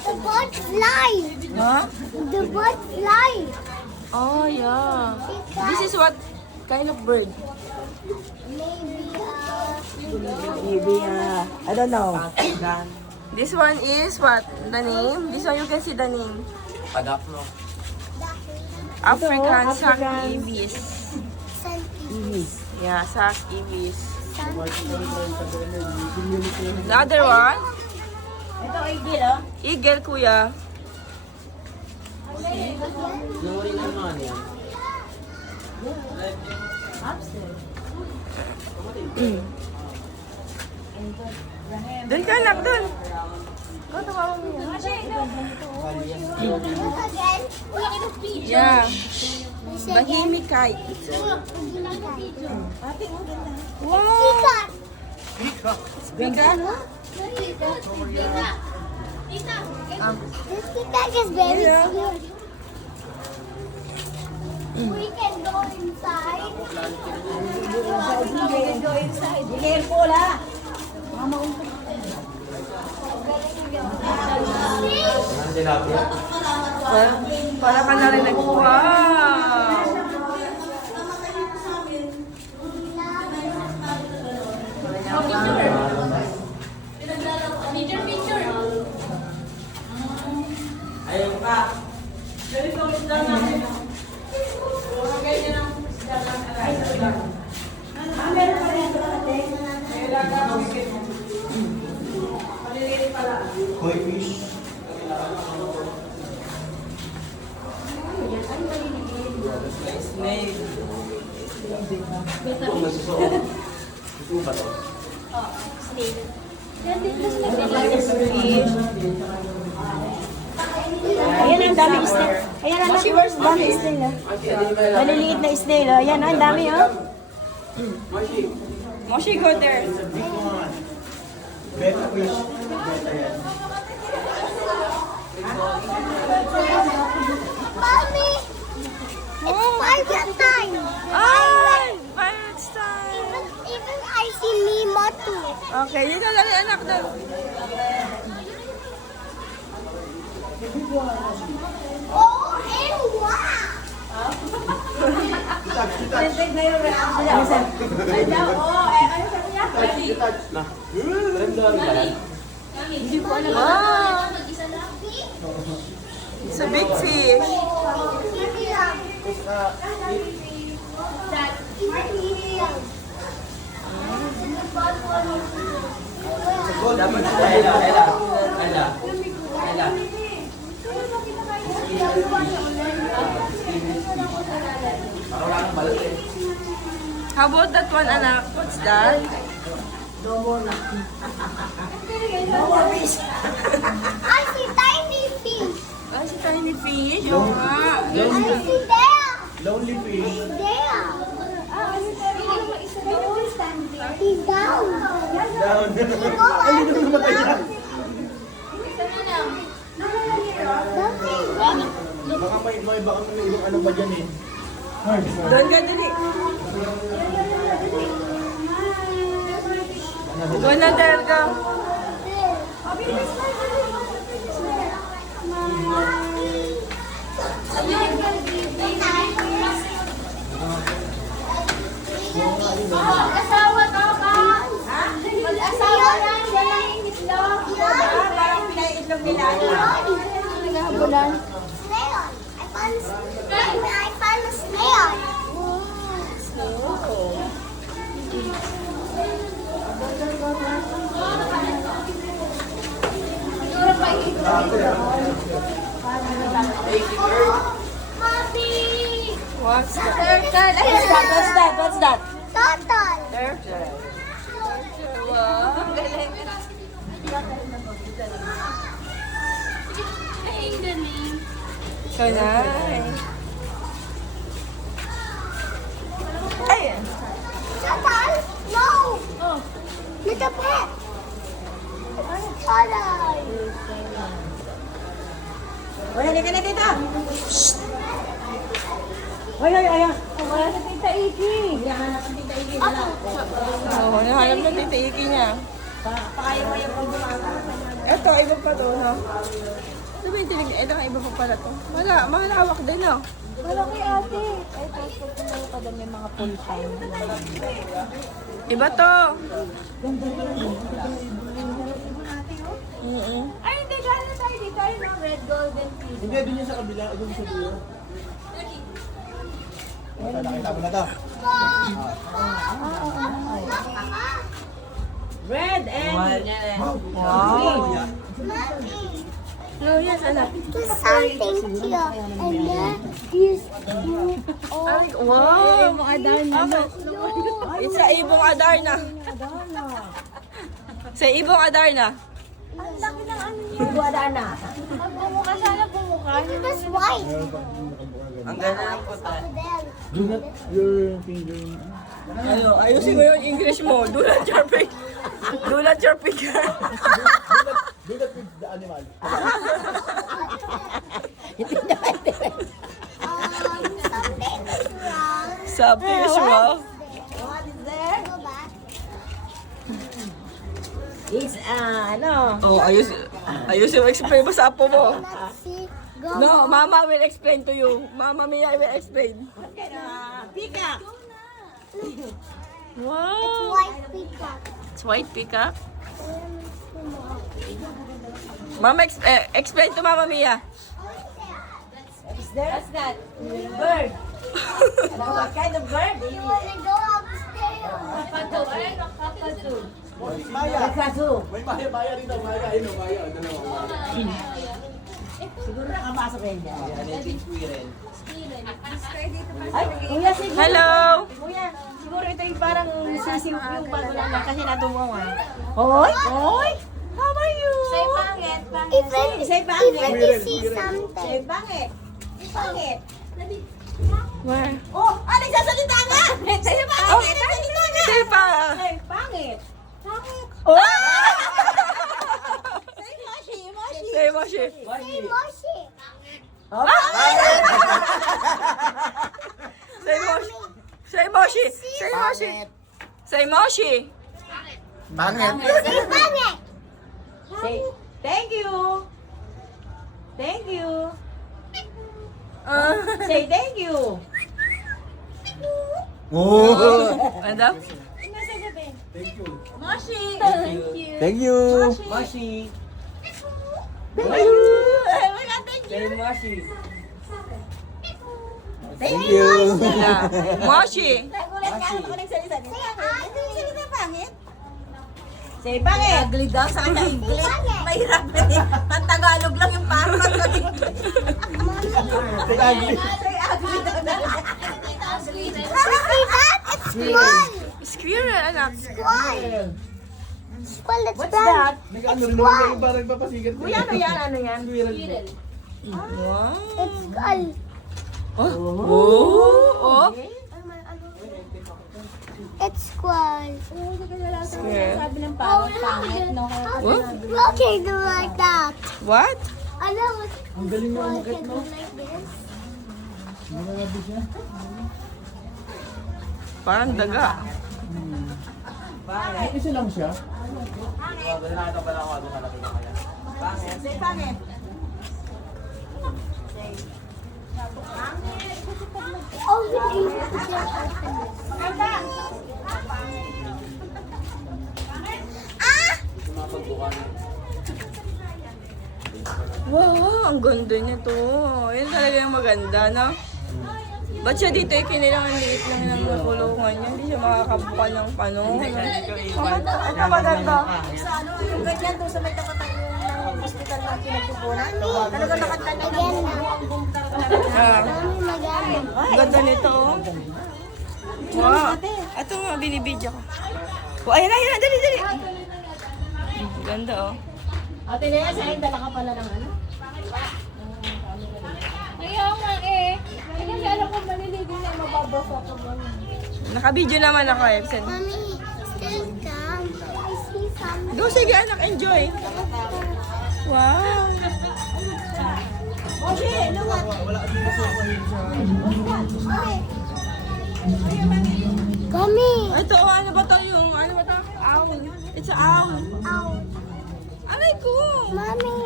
The bird fly. Huh? The bird fly. Oh, yeah. This is what kind of bird? Maybe I don't know. This one is what? The name? This one you can see the name. Padaplo. African sak African. ibis. centipede. Yeah, sak ibis. The other one? Ito eagle, oh. Eagle, kuya. Nuri naman yan. Doon ka, anak, doon. Go to mama mo. Again, Yeah. Bahimi kite. Wow. Bigga. This peacock is very Yeah. cute. We can go inside. We can go inside. Be careful, ha? Ano tilapia? Para ka na rin wow. Ayaw ka. Koi fish. Snake. Ito masusuot. Ito ba to? Ayan, ang daming snail. Ayan, ang daming snail, ha? Maliliit na snail, oh. Ayan, ang dami, oh. Mashi. Moshi, go there. Beta fish. Beta yan. Mommy! It's pirate time! Ay! Pirates time! Even I see Nemo too. Okay, dito dali anak doon. Oh, and wow! Touch na. Random ka lang. Wow! It's a big fish. Dapat na. Ella. Ella. Ella. Ella. Parang wala kang balat eh. How about that one, anak? What's that? I see tiny fish. Ay, si tiny fish. Oo nga. I see there. Lonely fish. There. He's down. Down. Baka may baka may yung ano pa dyan eh. Doon ka dali. Go na, there ka. Mag-asawa ka ba? Mag-asawa lang siya ng itlog. Parang pinaitlog nila. Naghahabulan. Snail. I found a snail. Mommy! What's that? Turtle! What's that? Turtle! Turtle. Wow. Ang galing. So nice. Ay! Turtle? No! Look at that! Turtle! Hoy, halika na dito. Shh! Ay, wala na Tita Iki. Oo, nahanap na tita Iki niya. Pakaya mo yung pagbumaga. Ito, iba pa to, no? Ito ba yung tinig? Ito, iba pa pala to. Malawak din, no? Malaki ate. Ay, tapos pag tumayo ka doon, may mga full time. Iba to. Ay, hindi. Gano'n tayo dito. Ay, no, red, golden, pink. Hindi, doon yun sa kabila. Doon sa dulo. Nakita mo na to. Red and Wow. No, yes, anak. Something here, and then this Ay, wow. yung mga Adarna. It's sa Ibong Adarna. Sa Ibong Adarna. Ang laki ng ano niya. Yung Adarna. Bumukha sana, bumukha. That's white. Ang ganda ng puta. Then Do not your finger. Ano, ayusin mo yung English mo. Do not your finger. Do not your finger. Do not with the animal. something's wrong. Sabi is wrong. What is there? Go back. It's, ano? Oh, ayusin mo explain mo sa apo mo. Let's see. Go. No, Mama will explain to you. Mama Mia will explain. Peacock. Wow. White peacock. It's white peacock. Mama, explain to Mama Mia. Is there? What's that? Bird. What kind of bird? You wanna go upstairs? Maya. Kakadu. May maya dito. Maya. Ayun o, maya. Dalawa. Siguro nakapasok rin dyan. Ay, kuya, siguro. Hello. Kuya, siguro ito yung parang sisiw yung bago lang yan kasi natumawa. Hoy! Hoy! How are you? Say pangit, pangit. Say pangit. Even you see something. Say pangit. Pangit. Where? Oh, nagsasalita nga! Say pangit! Nagsasalita nga! Say pa. Say pangit. Pangit. Oh! Say moshi, moshi. Say Moshi. Hey, Moshi. Oh, Say Moshi. Say Moshi. Say Moshi. Say Moshi. Pangit. Say pangit. Say, thank you. Thank you. Say thank you. Oh. Ano? Thank you. Moshi. Thank you. Moshi. Thank Ay, wala, thank you. Thank you. Moshi. Nagulat nga ako nagsalita. Nagsalita pangit. Say pangit. Ugly daw sa kanya English. Mahirap na eh. Pang-Tagalog lang yung parang pag-English. Say ugly. Say ugly daw. See that? It's squirrel. Squirrel, anak. Squirrel. Squirrel, it's What's brown. that? Nag-ano rin naman kayo parang papasigat. Kuya, ano yan? Ano yan? Wow. It's skull. Oh. It's squirrel. Squirrel. Sabi ng parang pangit, no? What can you do like that? What? I know what Ang galing mo squirrel umakit can mo. do like this. Nangangabi siya. Parang daga. Ay, isa lang siya. Say pangit. Oh, you just open it. Wow, ang ganda nito. Yan talaga yung maganda, no? Ba't siya dito kinilangan liit lang ng kulungan niya? Hindi siya makakabuka ng panong. Ito maganda. Sa ano, yung ganyan doon sa may tapatan yung hospital na pinagpupunan. Talaga nakatanda na Again na. Ah, Mami, maganda. ang ganda nito. Oh. Wow. Ito nga, binibidyo ko. Oh, ayan na, dali, dali. Ang ganda, oh. Ate Lea, sa'yo dala ka pala ng ano? Kaya nga eh. Kasi alam ko maliligo na mababasa ko mo. Nakabidyo naman ako, Epson. Mami, still come. I see something. Go, sige anak, enjoy. Wow. Moshi, ano nga? Kami. Ito, oh, ano ba to yung, ano ba to? owl. It's a owl. Ow. Aray ko! Mommy.